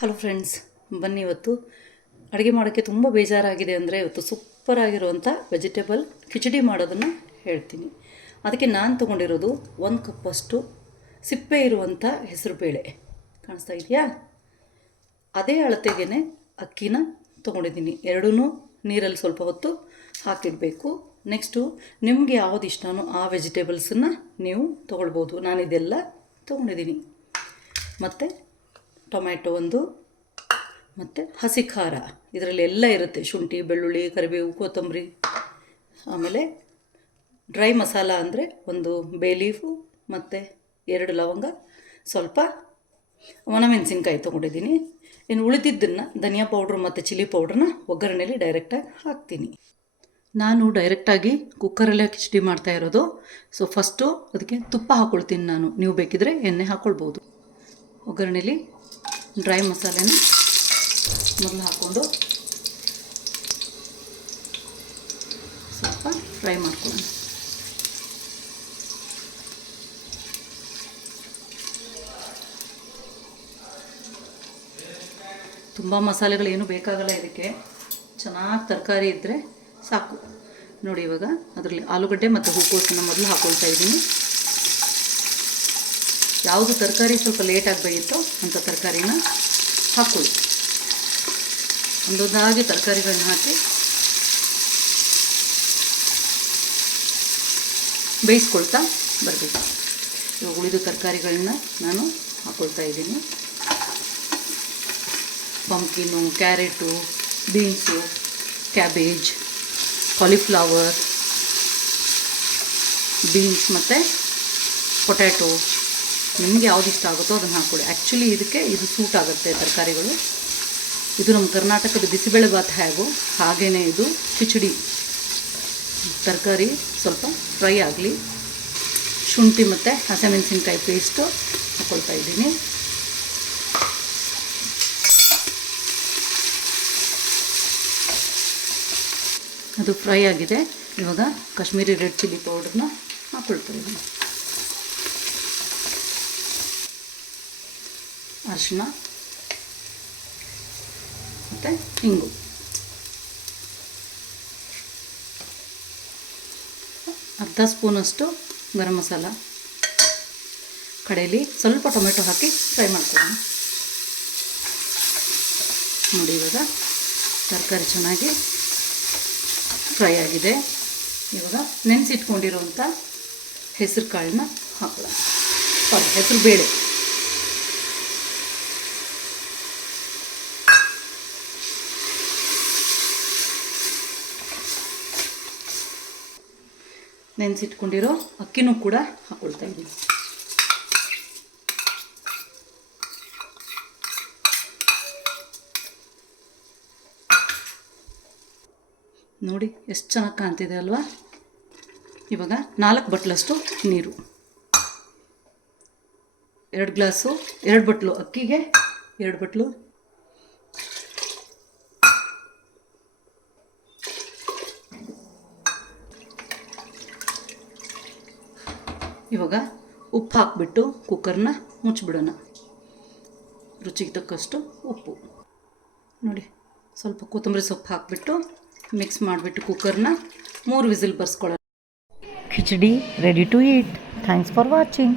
Hello friends, ಬನ್ನಿ ಇವತ್ತು ಅಡುಗೆ ಮಾಡೋಕ್ಕೆ ತುಂಬ ಬೇಜಾರಾಗಿದೆ ಅಂದರೆ ಇವತ್ತು ಸೂಪರ್ ಆಗಿರುವಂಥ ವೆಜಿಟೇಬಲ್ ಖಿಚಡಿ ಮಾಡೋದನ್ನು ಹೇಳ್ತೀನಿ. ಅದಕ್ಕೆ ನಾನು ತೊಗೊಂಡಿರೋದು 1 ಕಪ್ಪಷ್ಟು ಸಿಪ್ಪೆ ಇರುವಂಥ ಹೆಸರು ಬೇಳೆ ಕಾಣಿಸ್ತಾ ಇದೆಯಾ. ಅದೇ ಅಳತೆಗೆ ಅಕ್ಕಿನ ತೊಗೊಂಡಿದ್ದೀನಿ. ಎರಡೂ ನೀರಲ್ಲಿ ಸ್ವಲ್ಪ ಹೊತ್ತು ಹಾಕಿಡಬೇಕು. ನೆಕ್ಸ್ಟು ನಿಮಗೆ ಯಾವುದು ಇಷ್ಟನೋ ಆ ವೆಜಿಟೇಬಲ್ಸನ್ನು ನೀವು ತೊಗೊಳ್ಬೋದು. ನಾನಿದೆಲ್ಲ ತೊಗೊಂಡಿದ್ದೀನಿ. ಮತ್ತು ಟೊಮ್ಯಾಟೊ ಒಂದು, ಮತ್ತು ಹಸಿ ಖಾರ, ಇದರಲ್ಲಿ ಎಲ್ಲ ಇರುತ್ತೆ. ಶುಂಠಿ, ಬೆಳ್ಳುಳ್ಳಿ, ಕರಿಬೇವು, ಕೊತ್ತಂಬರಿ. ಆಮೇಲೆ ಡ್ರೈ ಮಸಾಲ ಅಂದರೆ ಒಂದು ಬೇ ಲೀಫು ಮತ್ತು 2 ಲವಂಗ, ಸ್ವಲ್ಪ ಒಣಮೆಣಸಿನ್ಕಾಯಿ ತೊಗೊಂಡಿದ್ದೀನಿ. ಇನ್ನು ಉಳಿದಿದ್ದನ್ನು ಧನಿಯಾ ಪೌಡ್ರ್ ಮತ್ತು ಚಿಲ್ಲಿ ಪೌಡ್ರನ್ನ ಒಗ್ಗರಣೆಯಲ್ಲಿ ಡೈರೆಕ್ಟಾಗಿ ಹಾಕ್ತೀನಿ. ನಾನು ಡೈರೆಕ್ಟಾಗಿ ಕುಕ್ಕರಲ್ಲೇ ಖಿಚಡಿ ಮಾಡ್ತಾ ಇರೋದು. ಸೊ ಫಸ್ಟು ಅದಕ್ಕೆ ತುಪ್ಪ ಹಾಕ್ಕೊಳ್ತೀನಿ ನಾನು. ನೀವು ಬೇಕಿದ್ರೆ ಎಣ್ಣೆ ಹಾಕ್ಕೊಳ್ಬೋದು. ಒಗ್ಗರಣೆಯಲ್ಲಿ ಡ್ರೈ ಮಸಾಲೆನ ಮೊದಲು ಹಾಕ್ಕೊಂಡು ಸ್ವಲ್ಪ ಫ್ರೈ ಮಾಡ್ಕೊಳ್ಳೋಣ. ತುಂಬ ಮಸಾಲೆಗಳೇನು ಬೇಕಾಗಲ್ಲ ಇದಕ್ಕೆ. ಚೆನ್ನಾಗಿ ತರಕಾರಿ ಇದ್ದರೆ ಸಾಕು. ನೋಡಿ, ಇವಾಗ ಅದರಲ್ಲಿ ಆಲೂಗಡ್ಡೆ ಮತ್ತು ಹೂಕೋಸನ್ನು ಮೊದಲು ಹಾಕ್ಕೊಳ್ತಾ ಇದ್ದೀನಿ. ಯಾವುದು ತರಕಾರಿ ಸ್ವಲ್ಪ ಲೇಟಾಗಿ ಬೇಯುತ್ತೋ ಅಂಥ ತರಕಾರಿನ ಹಾಕ್ಕೊಳ್ಳಿ. ಒಂದೊಂದಾಗಿ ತರಕಾರಿಗಳನ್ನ ಹಾಕಿ ಬೇಯಿಸ್ಕೊಳ್ತಾ ಬರಬೇಕು. ಇವಾಗ ಉಳಿದ ತರಕಾರಿಗಳನ್ನ ನಾನು ಹಾಕ್ಕೊಳ್ತಾ ಇದ್ದೀನಿ. Pumpkin, carrot, beans, cabbage, cauliflower, beans ಮತ್ತು ಪೊಟ್ಯಾಟೊ. ನಿಮಗೆ ಯಾವ್ದು ಇಷ್ಟ ಆಗುತ್ತೋ ಅದನ್ನು ಹಾಕ್ಕೊಳ್ಳಿ. ಆ್ಯಕ್ಚುಲಿ ಇದಕ್ಕೆ ಇದು ಸೂಟ್ ಆಗುತ್ತೆ ತರಕಾರಿಗಳು. ಇದು ನಮ್ಮ ಕರ್ನಾಟಕದ ಬಿಸಿಬೇಳೆ ಬಾತ್ ಹಾಗೇ ಇದು ಖಿಚಡಿ. ತರಕಾರಿ ಸ್ವಲ್ಪ ಫ್ರೈ ಆಗಲಿ. ಶುಂಠಿ ಮತ್ತು ಹಸಿಮೆಣಸಿನ್ಕಾಯಿ ಪೇಸ್ಟು ಹಾಕ್ಕೊಳ್ತಾ ಇದ್ದೀನಿ. ಅದು ಫ್ರೈ ಆಗಿದೆ. ಇವಾಗ ಕಾಶ್ಮೀರಿ ರೆಡ್ ಚಿಲ್ಲಿ ಪೌಡ್ರನ್ನ ಹಾಕ್ಕೊಳ್ತಾ ಇದ್ದೀನಿ. ಅರಿಶಿನ ಮತ್ತು ಹಿಂಗು, ಅರ್ಧ ಸ್ಪೂನಷ್ಟು ಗರಂ ಮಸಾಲ. ಕಡೆಯಲ್ಲಿ ಸ್ವಲ್ಪ ಟೊಮೆಟೊ ಹಾಕಿ ಫ್ರೈ ಮಾಡ್ಕೊಳ್ಳೋಣ. ನೋಡಿ, ಇವಾಗ ತರಕಾರಿ ಚೆನ್ನಾಗಿ ಫ್ರೈ ಆಗಿದೆ. ಇವಾಗ ನೆನೆಸಿಟ್ಕೊಂಡಿರೋವಂಥ ಹೆಸರು ಕಾಳನ್ನ ಹಾಕೊಳ್ಳೋಣ. ಹೆಸರು ಬೇಳೆ. ನೆನೆಸಿಟ್ಕೊಂಡಿರೋ ಅಕ್ಕಿನೂ ಕೂಡ ಹಾಕ್ಕೊಳ್ತಾ ಇದ್ದೀನಿ. ನೋಡಿ ಎಷ್ಟು ಚೆನ್ನಾಗಿ ಕಾಣ್ತಿದೆ ಅಲ್ವಾ. ಇವಾಗ 4 ಬಟ್ಲಷ್ಟು ನೀರು, 2 ಗ್ಲಾಸು, 2 ಬಟ್ಲು ಅಕ್ಕಿಗೆ 2 ಬಟ್ಲು ಇವಾಗ ಉಪ್ಪು ಹಾಕಿಬಿಟ್ಟು ಕುಕ್ಕರ್ನ ಮುಚ್ಚಿಬಿಡೋಣ. ರುಚಿಗೆ ತಕ್ಕಷ್ಟು ಉಪ್ಪು. ನೋಡಿ, ಸ್ವಲ್ಪ ಕೊತ್ತಂಬರಿ ಸೊಪ್ಪು ಹಾಕಿಬಿಟ್ಟು ಮಿಕ್ಸ್ ಮಾಡಿಬಿಟ್ಟು ಕುಕ್ಕರ್ನ 3 ವಿಸಿಲ್ ಬರ್ಸ್ಕೊಳ್ಳೋಣ. Khichdi ready to eat. Thanks for watching.